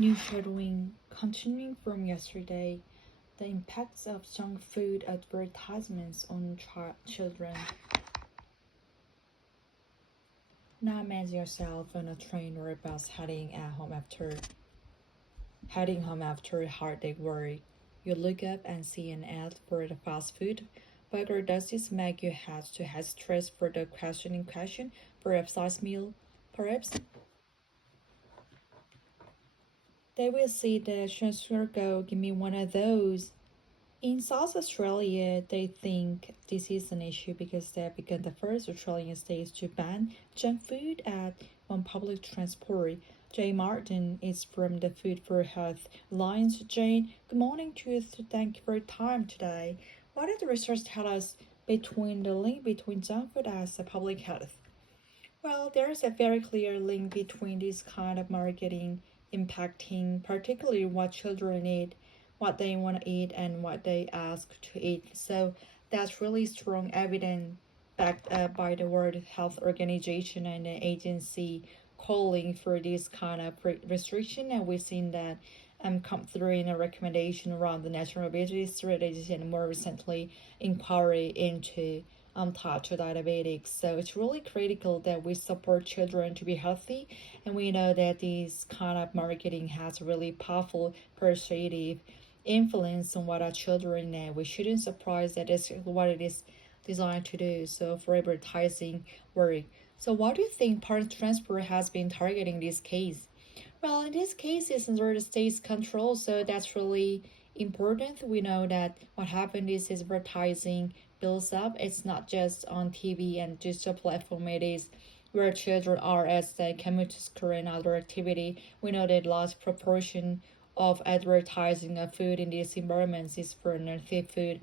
New shadowing. Continuing from yesterday, the impacts of junk food advertisements on children. Now imagine yourself on a train or a bus heading home after a hard day work. You look up and see an ad for the fast food burger. Does this make you have stress for the question for a size meal? Perhaps they will see the transfer go, give me one of those. In South Australia, they think this is an issue because they have become the first Australian states to ban junk food on public transport. Jay Martin is from the Food for Health Alliance. Jane, good morning to you. Thank you for your time today. What did the research tell us between the link between junk food as a public health? Well, there is a very clear link between this kind of marketing impacting particularly what children eat, what they want to eat, and what they ask to eat. So that's really strong evidence backed up by the World Health Organization and the agency calling for this kind of restriction. And we've seen that come through in a recommendation around the National Obesity Strategy and more recently inquiry into type 2 diabetics. So it's really critical that we support children to be healthy, and we know that this kind of marketing has really powerful persuasive influence on what our children need. We shouldn't surprise that it's what it is designed to do. So for advertising work. So what do you think Parent Transport has been targeting this case? Well, in this case, it's under the state's control, so that's really important. We know that what happened is advertising builds up. It's not just on TV and digital platform. It is where children are as they commute to school and other activity. We know that large proportion of advertising of food in these environments is for unhealthy food.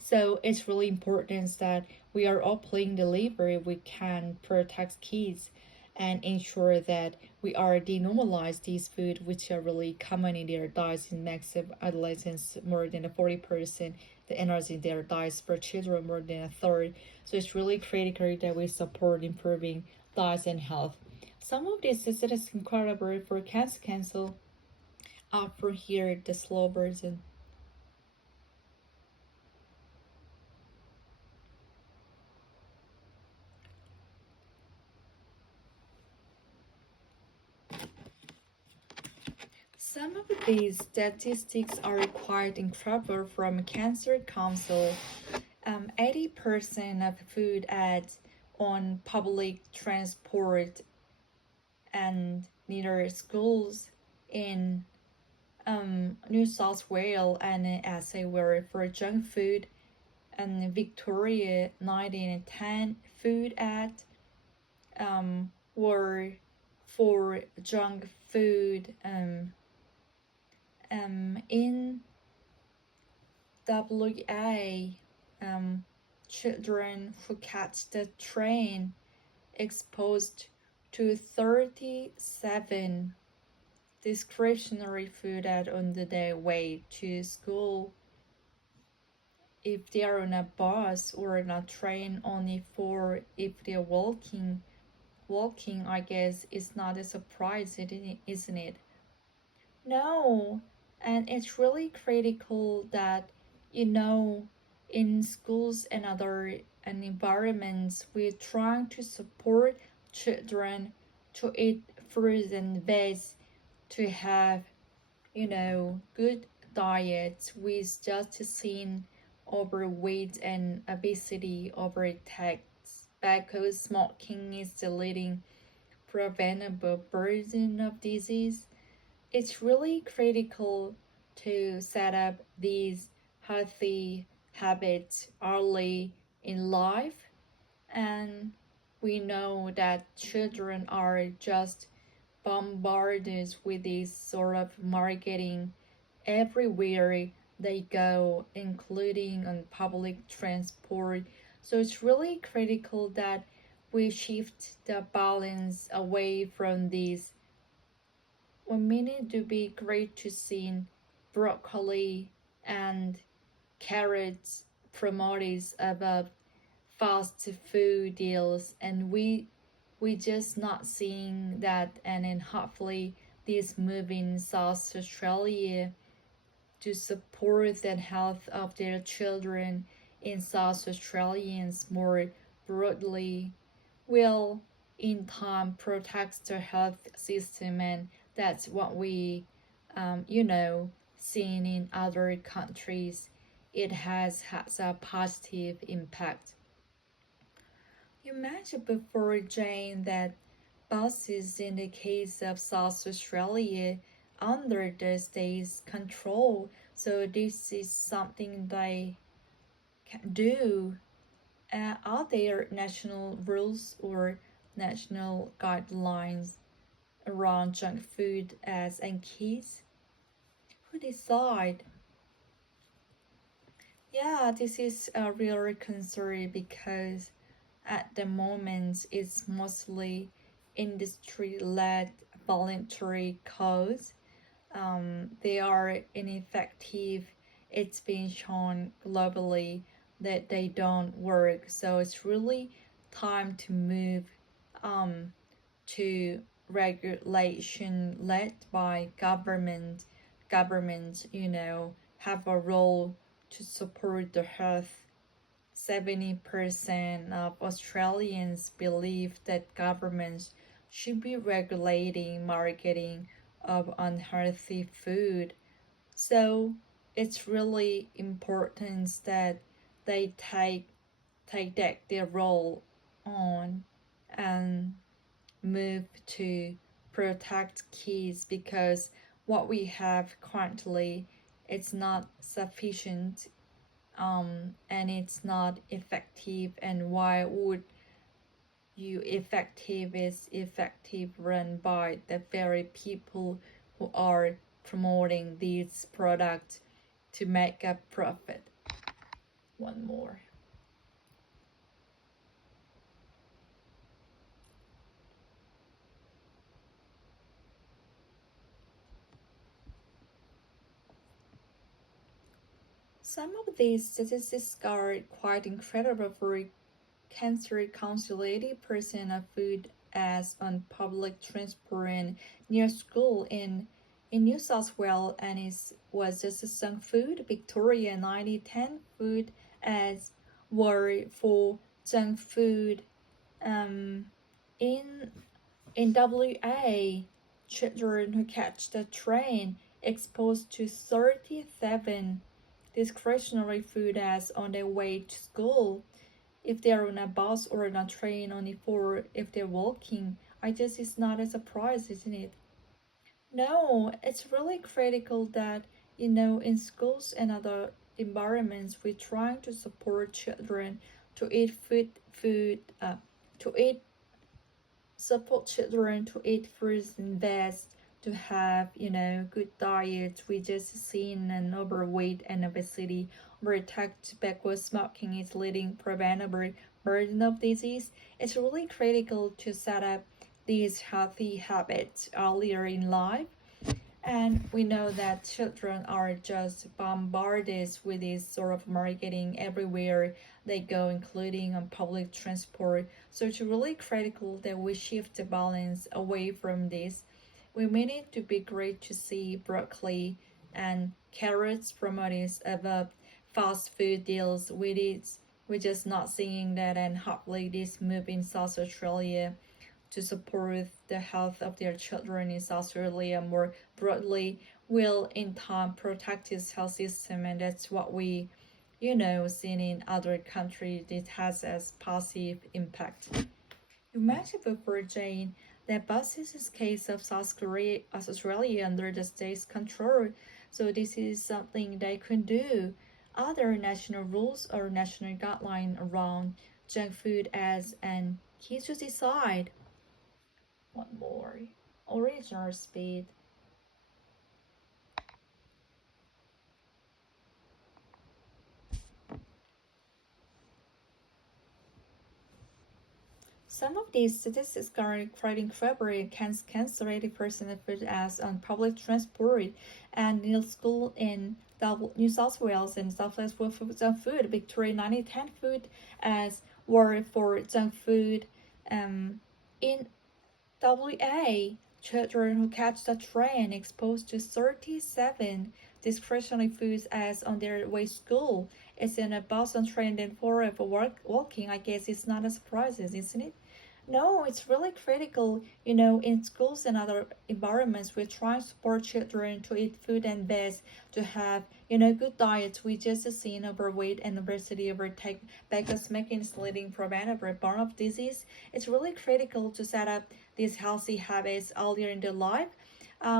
So it's really important that we are all playing the lever we can protect kids and ensure that we are denormalize these food which are really common in their diets in massive adolescents more than 40%, the energy in their diets for children more than a third. So it's really critical that we support improving diets and health. Some of these statistics incredible for cancer cancel out for here the slow version. Some of these statistics are quite incredible from Cancer Council. 80% of food ads on public transport and near schools in New South Wales and SA were for junk food, and Victoria 1910 food ads were for junk food. In WA, children who catch the train exposed to 37 discretionary food ads on the way to school. If they are on a bus or on a train, only 4. If they're walking, I guess it's not a surprise, isn't it? No, and it's really critical that in schools and other environments we're trying to support children to eat fruits and veggies, to have good diets with just seen overweight and obesity overtakes. Tobacco smoking is the leading preventable burden of disease. It's really critical to set up these healthy habits early in life, and we know that children are just bombarded with this sort of marketing everywhere they go, including on public transport. So it's really critical that we shift the balance away from these. We need to be great to see broccoli and carrots promoted above fast food deals, and we just not seeing that, and then hopefully this move in South Australia to support the health of their children in South Australians more broadly will in time protect the health system, and that's what we seen in other countries. It has a positive impact. You mentioned before, Jane, that buses in the case of South Australia under the state's control. So this is something they can do. Are there national rules or national guidelines around junk food as and kids? Who decide? Yeah, this is a real concern because at the moment it's mostly industry-led voluntary cause. They are ineffective. It's been shown globally that they don't work. So it's really time to move um, to regulation led by government. Government, have a role to support the health. 70% of Australians believe that governments should be regulating marketing of unhealthy food. So it's really important that they take that their role on and move to protect kids, because what we have currently it's not sufficient, and it's not effective. And why would you effective is effective run by the very people who are promoting these products to make a profit? One more. Some of these statistics are quite incredible. For cancer council 80% of food as on public transport and near school in New South Wales, and it was just some food. Victoria 90-10 food as were for junk food. Um, in WA, children who catch the train exposed to 37 discretionary food as on their way to school. If they're on a bus or on a train, only for if they're walking. I guess it's not a surprise, isn't it? No, it's really critical that, in schools and other environments, we're trying to support children to eat to eat, support children to eat fruits and veggies, to have, good diet. We just seen an overweight and obesity, where tobacco smoking is leading preventable burden of disease. It's really critical to set up these healthy habits earlier in life. And we know that children are just bombarded with this sort of marketing everywhere they go, including on public transport. So it's really critical that we shift the balance away from this. We made it to be great to see broccoli and carrots promoted above fast food deals with it. We're just not seeing that, and hopefully this move in South Australia to support the health of their children in South Australia more broadly will in time protect its health system, and that's what we seen in other countries. It has a positive impact. You mentioned before, Jane, that buses is case of South Korea, Australia under the state's control. So this is something they can do. Other national rules or national guideline around junk food as and kids to decide. One more. Original speed. Some of these statistics are quite incredible. Cancer 80% of food as on public transport, and Neil School in New South Wales and South Wales for junk food. Victoria 90-10 food as were for junk food. In WA, Children who catch the train exposed to 37 discretionary foods as on their way to school. It's in a Boston train and forever walking. I guess it's not a surprise, isn't it? No, it's really critical. In schools and other environments, we try to support children to eat food and best, to have, good diets. We just seen overweight and obesity overtake because making leading preventable born of disease. It's really critical to set up these healthy habits earlier in their life.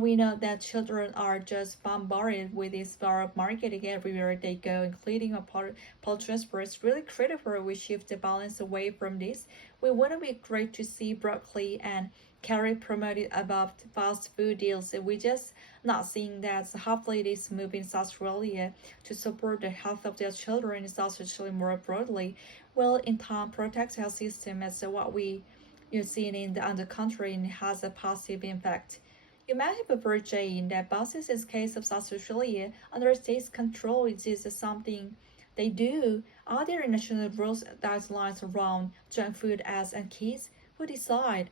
We know that children are just bombarded with this viral marketing everywhere they go, including a public transport. It's really critical we shift the balance away from this. We wouldn't be great to see broccoli and carrot promoted above fast food deals. We just not seeing that. So hopefully this move in South Australia to support the health of their children is also actually more broadly will in time protect health system as what we you're seeing in the country and has a positive impact. You might have heard Jane that buses in case of South Australia under state control is something they do. Are there national rules guidelines around junk food as and kids? Who decide?